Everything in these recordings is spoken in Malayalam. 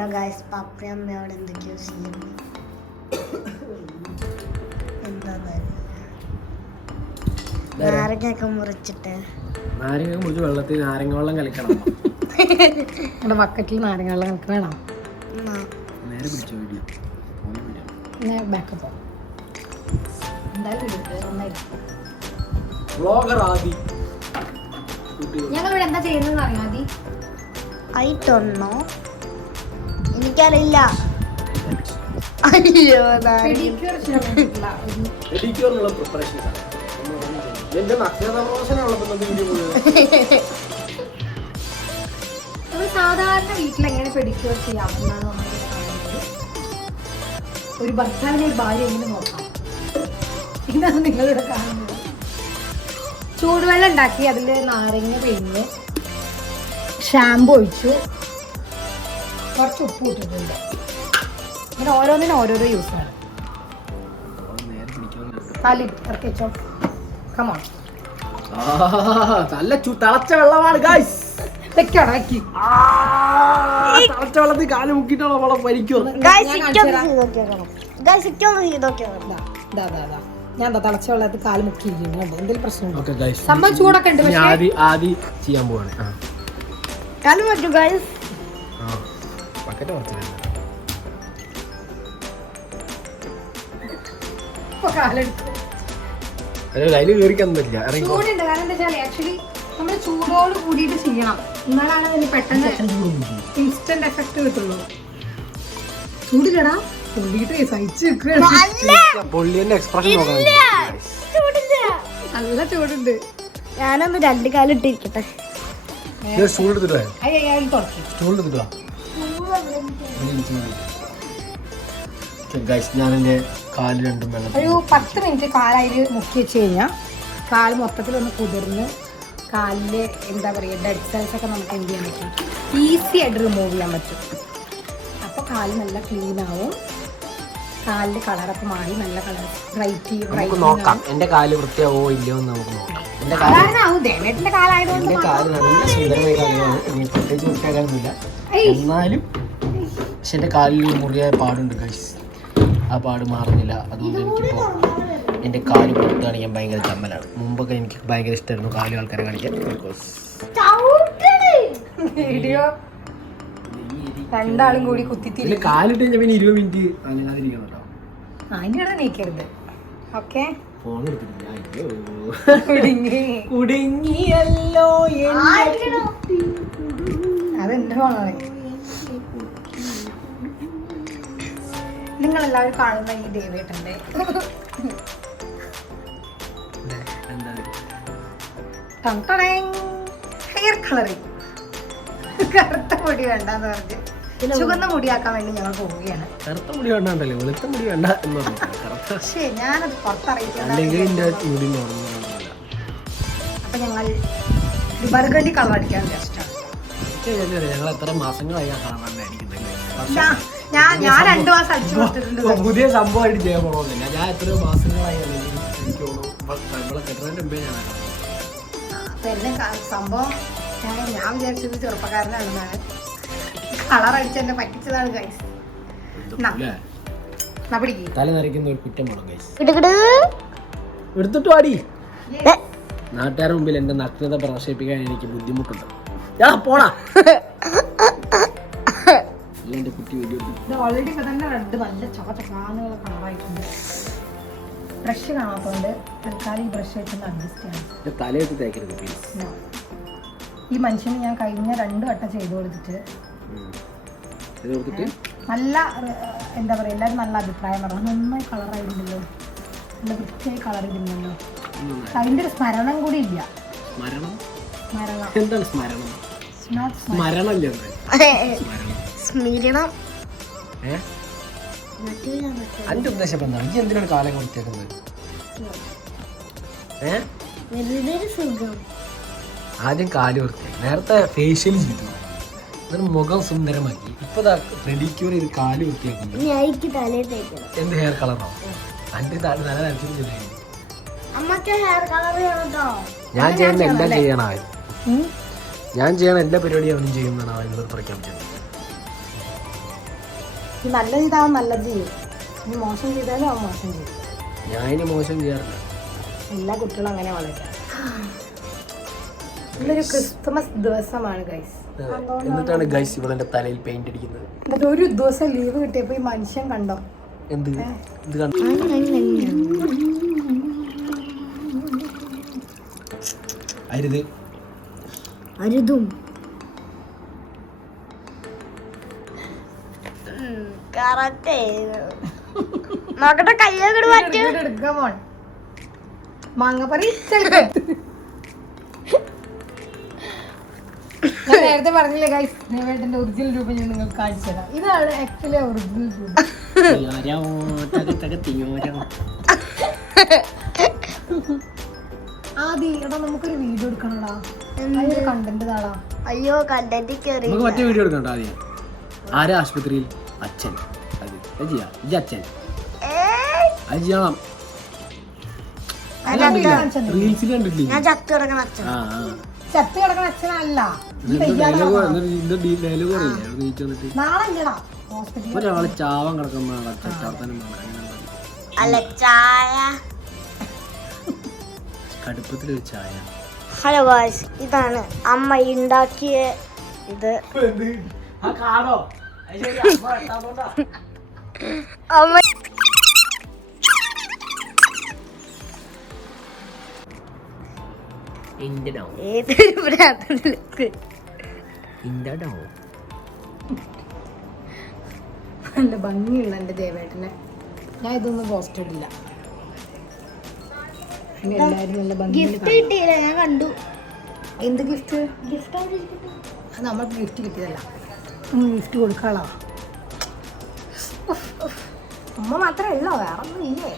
ഹലോ ഗായ്സ്, പപ്പയമ്മയോട് എന്തൊക്കെയോ ചെയ്യുന്നു. എന്താ നാരങ്ങയൊക്കെ മുറിച്ചിട്ട് നാരങ്ങ മുറിച്ച് വെള്ളത്തിൽ നാരങ്ങ വെള്ളം കളിക്കണം. നമ്മുടെ ബക്കറ്റിൽ നാരങ്ങ വെള്ളം കളിക്ക് വേണം. നേരെ പിടിച്ചോ വീഡിയോ ബാക്കപ്പ് ഞങ്ങളിവിടെ എന്താ ചെയ്യുന്നത് അറിയാം ആദ്യം ആയിട്ടൊന്നോ എനിക്കറിയില്ല. അയ്യോ സാധാരണ വീട്ടിലെങ്ങനെ പെഡിക്യൂർ ചെയ്യാമെന്നാണ് നമ്മൾ പറയുന്നത്. ഒരു ഭർത്താവിനെ ഒരു ഭാര്യ എങ്ങനെ നോക്കാം, ഇതാണ് നിങ്ങളിവിടെ കാണുന്നത്. ചൂടുവെള്ളം ഉണ്ടാക്കി അതിൽ നാരങ്ങ പിഴിഞ്ഞ് ഷാമ്പു ഒഴിച്ചു, കുറച്ച് ഉപ്പ് ഇട്ടിട്ടുണ്ട്. ഇങ്ങനെ ഓരോന്നിനും ഓരോരോ യൂസാണ്. ഇറക്കി വെച്ചോ. കമോൺ. നല്ല തിളച്ച വെള്ളമാണ് ഗൈസ്. വെക്കോടാ വെക്കി. തിളച്ച വെള്ളത്തിൽ കാല് മുക്കിയിട്ടാണോ വെള്ളം പരിക്കും. ഞാൻ തിളച്ച വെള്ളത്തിൽ കാല് മുക്കിയിരിക്കുന്നു. എന്തെങ്കിലും പ്രശ്നമുണ്ടോ? സംഭവം ചൂടൊക്കെ ഉണ്ട്. ആദ്യം ചെയ്യാൻ പോവാണ്. കാല് പറ്റും ഗൈസ്. ബക്കറ്റ് കുറച്ചില്ല. അതിൽ കയറിക്കാൻ പറ്റില്ല. ചൂടുണ്ട്. കാരണം എന്താ വെച്ചാൽ ആക്ച്വലി നമ്മൾ ചൂടോട് കൂടിയിട്ട് ചെയ്യണം, എന്നാലാണ് അതിന് പെട്ടെന്ന് ഇൻസ്റ്റന്റ് എഫക്ട് കിട്ടുള്ളൂ. ചൂടില്ലടാ, പൊള്ളിയിട്ട് സഹിച്ച് പൊള്ളിന്റെ എക്സ്പ്രഷൻ നോക്കണം. നല്ല ചൂടുണ്ട്. ഞാനൊന്ന് 2 കാലിട്ടിരിക്കട്ടെ. ഞാൻ എന്റെ കാല് രണ്ടും വെള്ളം ഒരു 10 മിനിറ്റ് കാലയിൽ മുക്കി വെച്ച് കഴിഞ്ഞാൽ കാല് മൊത്തത്തിലൊന്ന് കുതിർന്ന് കാലില് എന്താ പറയുക ഡെഡ് സെൽസ് ഒക്കെ നമുക്ക് എന്ത് ചെയ്യാൻ പറ്റും, ഈസി ആയിട്ട് റിമൂവ് ചെയ്യാൻ പറ്റും. അപ്പോൾ കാല് നല്ല ക്ലീൻ ആവും, കാലിന്റെ കളറൊക്കെ മാറി നല്ല കളർ ബ്രൈറ്റ് നോക്കാം. എന്റെ കാല് വൃത്തിയാവോ ഇല്ലയോ എന്ന് നമുക്ക് നോക്കാം. എന്റെ കാല് കാലായതുകൊണ്ട് നല്ല സുന്ദരമായ കാലുകളാണ്. പ്രത്യേകിച്ച് വൃത്തിയാക്കാനൊന്നുമില്ല, എന്നാലും പക്ഷെ എന്റെ കാലിൽ മുറിയായ പാടുണ്ട് ഗൈസ്. ആ പാട് മാറുന്നില്ല. അതുകൊണ്ട് എനിക്കിപ്പോൾ എൻ്റെ കാല് പുറത്ത് കാണിക്കാൻ ഭയങ്കര ചമ്മലാണ്. മുമ്പൊക്കെ എനിക്ക് ഭയങ്കര ഇഷ്ടമായിരുന്നു കാല് ആൾക്കാരെ കാണിക്കാൻ. വീഡിയോ രണ്ടാളും കൂടി കുത്തിത്തിരി കാലിട്ട് കഴിഞ്ഞാൽ പിന്നെ 20 മിനിറ്റ് അങ്ങനെയാതിരിക്കണം കേട്ടോ. അതിൻ്റെ നീക്കരുത്. ഓക്കെ, ഫോൺ എടുത്തിട്ടില്ല. കുടുങ്ങിയല്ലോ. അതെന്റെ ഫോണാണ്. നിങ്ങളെല്ലാവരും കാണുന്ന ഈ ദേവേട്ടന്റെ ഹെയർ കളറിങ്. കറുത്ത മുടി വേണ്ടെന്ന് പറഞ്ഞ് ചുവന്ന മുടിയാക്കാൻ വേണ്ടി ഞങ്ങൾ പോവുകയാണ്. കറുത്ത മുടി വേണ്ടല്ലോ, വെളുത്ത മുടി വേണ്ട എന്ന് പറഞ്ഞു. പക്ഷേ ഞാനത് പുറത്തറിയില്ല. അപ്പൊ ഞങ്ങൾ ബർഗണ്ടി കളർ അടിക്കാൻ ജസ്റ്റാണ്. ഞങ്ങൾ എത്ര മാസങ്ങളായി ഞാൻ 2 മാസം അടിച്ചു കൊടുത്തിട്ടുണ്ട്. പുതിയ സംഭവമായിട്ട് ചെയ്യാൻ പോകണമെന്നില്ല. ഞാൻ എത്രയോ മാസങ്ങളായി എനിക്ക് കെട്ടുന്നതിന്റെ മുമ്പേ ഞാൻ സംഭവം ഞാൻ വിചാരിച്ചത് ചെറുപ്പക്കാരനാണെന്നാണ്. കളർ അടിച്ച് എന്നെ പറ്റിച്ചതാണ് ഗൈസ്. തല നരയ്ക്കുന്ന ഒരു കുറ്റം വേണം ഗൈസ്. എടുത്തിട്ട് വാടി. നാട്ടുകാരുടെ മുമ്പിൽ എന്റെ നഗ്നത പ്രദർശിപ്പിക്കാൻ എനിക്ക് ബുദ്ധിമുട്ടുണ്ട്. പോടാ. ഓൾറെഡി തന്നെ റെഡ് നല്ല ചുവച്ചക്കാനുള്ള കളറായിട്ടുണ്ട്. ബ്രഷ് കാണാത്തതുകൊണ്ട് തൽക്കാലം ഈ ബ്രഷ് വെച്ചൊന്ന് അഡ്ജസ്റ്റ് ചെയ്യണം. തലയെടുത്ത് തേക്കരുത് പ്ലീസ്. ഈ മനുഷ്യന് ഞാൻ കഴിഞ്ഞ 2 വട്ടം ചെയ്തു കൊടുത്തിട്ട് നല്ല എന്താ പറയുക, എല്ലാവരും നല്ല അഭിപ്രായം പറഞ്ഞു. നന്നായി കളറായിട്ടുണ്ടല്ലോ, നല്ല വൃത്തിയായി കളർ ഇടുന്നല്ലോ. അതിൻ്റെ ഒരു സ്മരണം കൂടി ഇല്ല. അതിന്റെ ഉദ്ദേശം എന്താണ്? ഈ എന്തിനാണ് കാലം വൃത്തിയാക്കുന്നത്? ആദ്യം കാല് വൃത്തിയാക്കി, നേരത്തെ ഫേഷ്യൽ ചെയ്തു, മുഖം സുന്ദരമാക്കി, ഇപ്പൊ പെഡിക്യൂർ ചെയ്ത് കാല് വൃത്തിയാക്കുന്നു. എന്ത് ഹെയർ കളറോ? അതിന്റെ തല നനച്ചു. ഞാൻ ചെയ്യുന്ന എല്ലാം ചെയ്യണ അവൻ. ഞാൻ ചെയ്യണ എല്ലാ പരിപാടിയും അവനും ചെയ്യുന്നതാണ് അവൻ പ്രഖ്യാപിച്ചത്. ഈ നല്ല ചെയ്താൽ നല്ലത് ചെയ്യും, ഇനി മോശം ചെയ്താലും അവൻ മോശം ചെയ്യും. ഞാനിനി മോശം ചെയ്യാറില്ല. എല്ലാ കുട്ടികളും അങ്ങനെ വളരാം. ഇതൊരു ക്രിസ്മസ് ദിവസമാണ് ഗൈസ്. എന്നിട്ടാണ് ഗൈസ് ഇവളെന്റെ തലയിൽ പെയിന്റ് അടിക്കുന്നത്. എന്നിട്ട് ഒരു ദിവസം ലീവ് കിട്ടിയപ്പോ ഈ മനുഷ്യൻ കണ്ടോ എന്ത് ഇത് കണ്ടു? അരുത് അരുതും കറക്റ്റ് നോക്കട്ടെ കയ്യൊക്കെ മാറ്റി മാങ്ങപ്പറി. ഞാൻ നേരത്തെ പറഞ്ഞില്ലേ ഗൈസ്, ദേവേട്ടന്റെ ഒറിജിനൽ രൂപം ഞാൻ നിങ്ങൾക്ക് കാണിച്ചു തരാം. ഇതാണ് ആക്ച്വലി ഒറിജിനൽ രൂപം. ആദ്യം എടാ നമുക്കൊരു വീഡിയോ എടുക്കണടാ, അതിന്റെ കണ്ടന്റ് താടാ. അയ്യോ കണ്ടന്റ് കേറി നമുക്ക് മറ്റേ വീഡിയോ എടുക്കണ്ട. ആദ്യം ആരാ ആശുപത്രിയിൽ? അച്ഛൻ. അത് ചെയ്യാം. ഈ അച്ഛൻ അത് ചെയ്യണം. റീൽസിൽ കണ്ടിട്ടില്ലേ? ഞാൻ ചത്തു കിടക്കണ അച്ഛൻ. ചത്ത് കിടക്കണ അച്ഛനല്ല, നാളെല്ലടാ ഹോസ്പിറ്റലിൽ ഒരാള് ചാവാൻ കിടക്കുമ്പോഴാണ് അല്ല ചായ. കടുപ്പത്തിലൊരു ചായ. ഹലോ ഗായ്സ്, ഇതാണ് അമ്മ ഉണ്ടാക്കിയ ഇത്. അമ്മ ഏതൊരു പ്രാർത്ഥനക്ക് നല്ല ഭംഗിയുള്ള എൻ്റെ ദേവേട്ടനെ. ഞാൻ ഇതൊന്നും പോസ്റ്റ് ഇടില്ല. എല്ലാവരും നല്ല ഭംഗിയിൽ ഗിഫ്റ്റ് കിട്ടിയില്ല, ഞാൻ കണ്ടു. എന്ത് ഗിഫ്റ്റ്? ഗിഫ്റ്റ് അത് നമ്മൾക്ക് ഗിഫ്റ്റ് കിട്ടിയതല്ല, ഗിഫ്റ്റ് കൊടുക്കാളോ. അമ്മ മാത്രമേ ഉള്ളോ, വേറെ ഒന്നും ഇല്ലേ?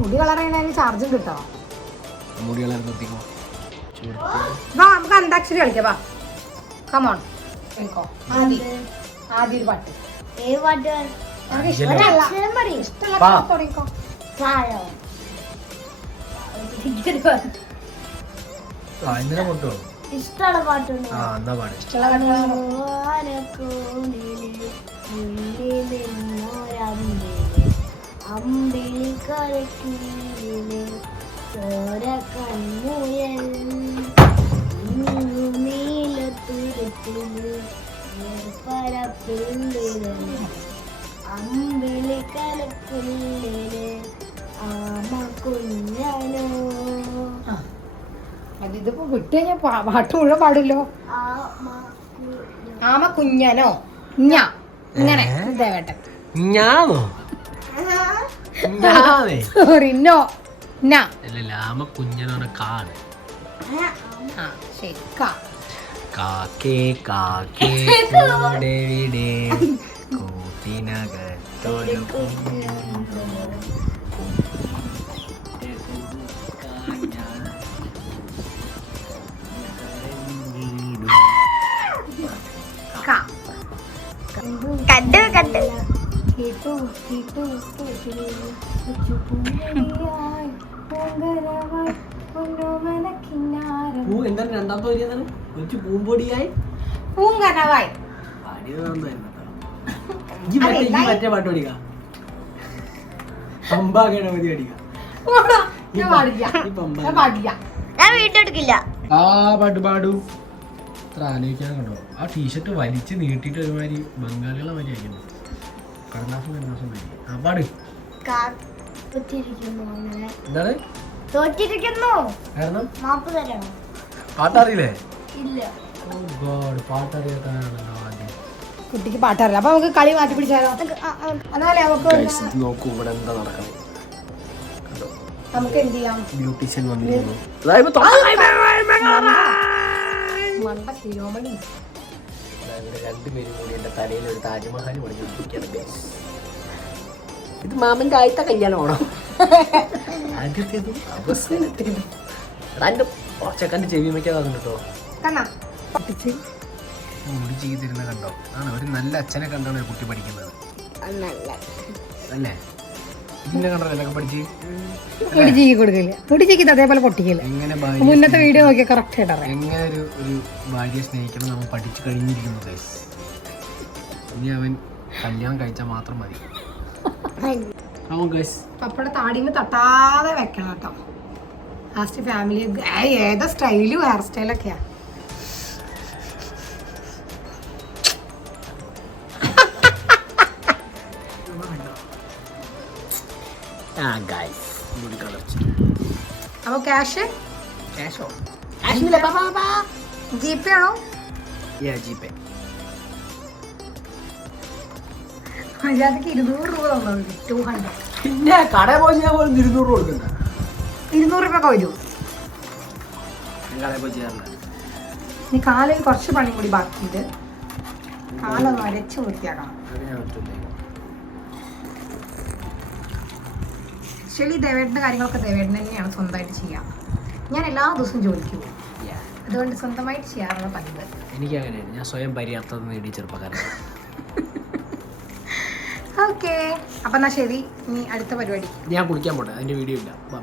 മുടി കളർ ചെയ്യണതിന് ചാർജും കിട്ടോ? വാ നമുക്ക് അന്താക്ഷരി കളിക്കാം. വാ കമോൺ എനിക്കോ ആദ്യം ഒരു പാട്ട്. ഏത് പാട്ട്? ഇഷ്ടമുള്ള പാട്ട് തുടങ്ങിക്കോ. ഇഷ്ടമുള്ള പാട്ടുണ്ട്. അമ്പിളി കരക്കിലെ ചോര കണ്ണുയൽ നീലത്തുരുത്തില് പരപ്പിള്ളില് അമ്പിളി കരക്കുള്ളില് ആമ കുഞ്ഞനോ. അതിപ്പോ വിട്ടു കഴിഞ്ഞാൽ പാട്ട് മുഴുവൻ പാടില്ലോ. ആമ കുഞ്ഞനോ ഞാ ഇങ്ങനെ ദേവേട്ടൻ. സോറി നോ നാ ശരി കാക്കേ കാക്കേ കൂടെവിടെ കൂട്ടിനകത്തൊരു കണ്ട് കണ്ട് എന്താണ് രണ്ടാമത്തെ വരി? എന്താണ്? കൊച്ചു പൂമ്പൊടിയായി പൂങ്കനവായി മറ്റേ പാട്ട് പഠിക്കാം. പമ്പാ ഗണപതി അടിക്കാം. ഞാൻ വീട്ടിൽ എടുക്കില്ല. ആ പാട്ട് പാടൂ. അത്ര ആലോചിക്കാൻ കണ്ടോ? ആ ടീഷർട്ട് വലിച്ച് നീട്ടിട്ട് ഒരുമാതിരി ബംഗാളികളെ മാതിരി അയക്കുന്നു. കടലാസം മാതിരി. ആ പാട്. എന്താണ് തോറ്റിരിക്കുന്നു? കാരണം മാപ്പ് തരാമോ? പാട്ടറിയില്ലേ? ഇല്ല. പാട്ടറിയാത്താണല്ലോ ആദ്യം. കുട്ടിക്ക് പാട്ടറിയില്ല. അപ്പൊ നമുക്ക് കളി മാറ്റി പിടിച്ചാലോ? എന്നാലേ നമുക്ക് നോക്കൂ ഇവിടെ എന്താ നടക്കുന്നത്. നമുക്ക് എന്ത് ചെയ്യാം? ബ്യൂട്ടീഷ്യൻ വന്നിരിക്കുന്നു. മണ്ട ശിരോമണി രണ്ടുപേരും കൂടി എന്റെ തലയിൽ ഒരു താജ്മഹൽ പണിഞ്ഞിരിക്കുകയാണ്. ഇത് മാമന്റെ ആദ്യത്തെ കല്യാണമാണോ? ആദ്യത്തേതും അവസാനത്തേതും. ചെക്കൻ്റെ ചെവി വയ്ക്കാതെ കേട്ടോ. മുടി ചെയ്തിരുന്ന കണ്ടോ? ആണ് ഒരു നല്ല അച്ഛനെ കണ്ടാണ് ഒരു കുട്ടി പഠിക്കുന്നത് അല്ലേ? ഇതിനെ കണ്ടോ എല്ലാം പഠിച്ച് മുടി ചീക്കി കൊടുക്കില്ല. മുടി ചീക്കിത് അതേപോലെ പൊട്ടിക്കില്ല. എങ്ങനെ മുന്നത്തെ വീഡിയോ നോക്കിയാൽ കറക്റ്റ് ആയിട്ട് അറിയാം. എങ്ങനെ ഒരു ഭാര്യയെ സ്നേഹിക്കണം നമ്മൾ പഠിച്ചു കഴിഞ്ഞിരിക്കുന്നു ഗൈസ്. ഇനി അവൻ കല്യാണം കഴിച്ചാൽ മാത്രം മതി. പപ്പയുടെ താടിന് തട്ടാതെ വെക്കണം കേട്ടോ. ലാസ്റ്റ് ഫാമിലി ഏതാ സ്റ്റൈലും ഹെയർ സ്റ്റൈലൊക്കെയാ. അപ്പൊ ക്യാഷ് ജി പേ ആണോ? മര്യാദക്ക് 200 രൂപ തന്നത്. 200. പിന്നെ കടയിൽ പോയി ഞാൻ പോലും 200 കൊടുക്കണ്ട. 200 രൂപ ഒക്കെ വരൂ. കടയിൽ പോയി ചെയ്യാറില്ല. ഇനി കാലിൽ കുറച്ച് പണി കൂടി ബാക്കിയുണ്ട്. കാലൊന്ന് അരച്ച് വൃത്തിയാക്കണം. ആക്ച്വലി ദേവേട്ടൻ്റെ കാര്യങ്ങളൊക്കെ ദേവേട്ടൻ തന്നെയാണ് സ്വന്തമായിട്ട് ചെയ്യുക. ഞാൻ എല്ലാ ദിവസവും ജോലിക്ക് പോകും, അതുകൊണ്ട് സ്വന്തമായിട്ട് ചെയ്യാറുള്ള പതിവ്. എനിക്ക് അങ്ങനെയാണ്, ഞാൻ സ്വയം പര്യാപ്തത നേടി ചെറുപ്പക്കാരൻ. ഓക്കെ, അപ്പം എന്നാൽ ശരി, ഇനി അടുത്ത പരിപാടി. ഞാൻ കുളിക്കാൻ പോട്ടെ, അതിൻ്റെ വീഡിയോ ഇല്ല. Bye.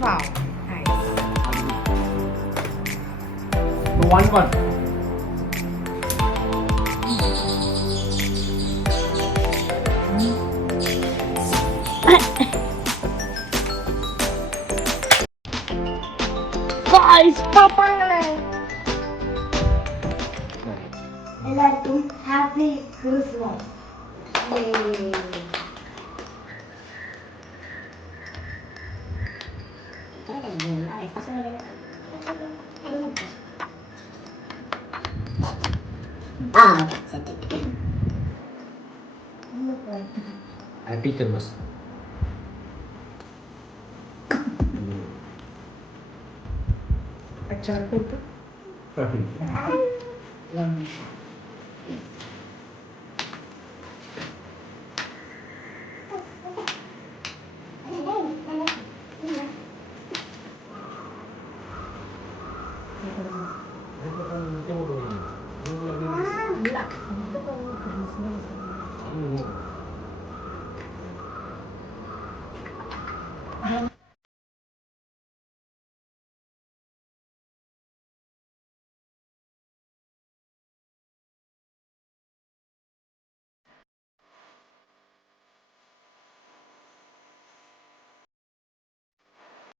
Wow. Nice. 1-1. Guys, Papa. എല്ലാവർക്കും ഹാപ്പി ക്രിസ്മസ്. Happy Christmas. അച്ചാർ കൊടുത്തു. ഇല്ല.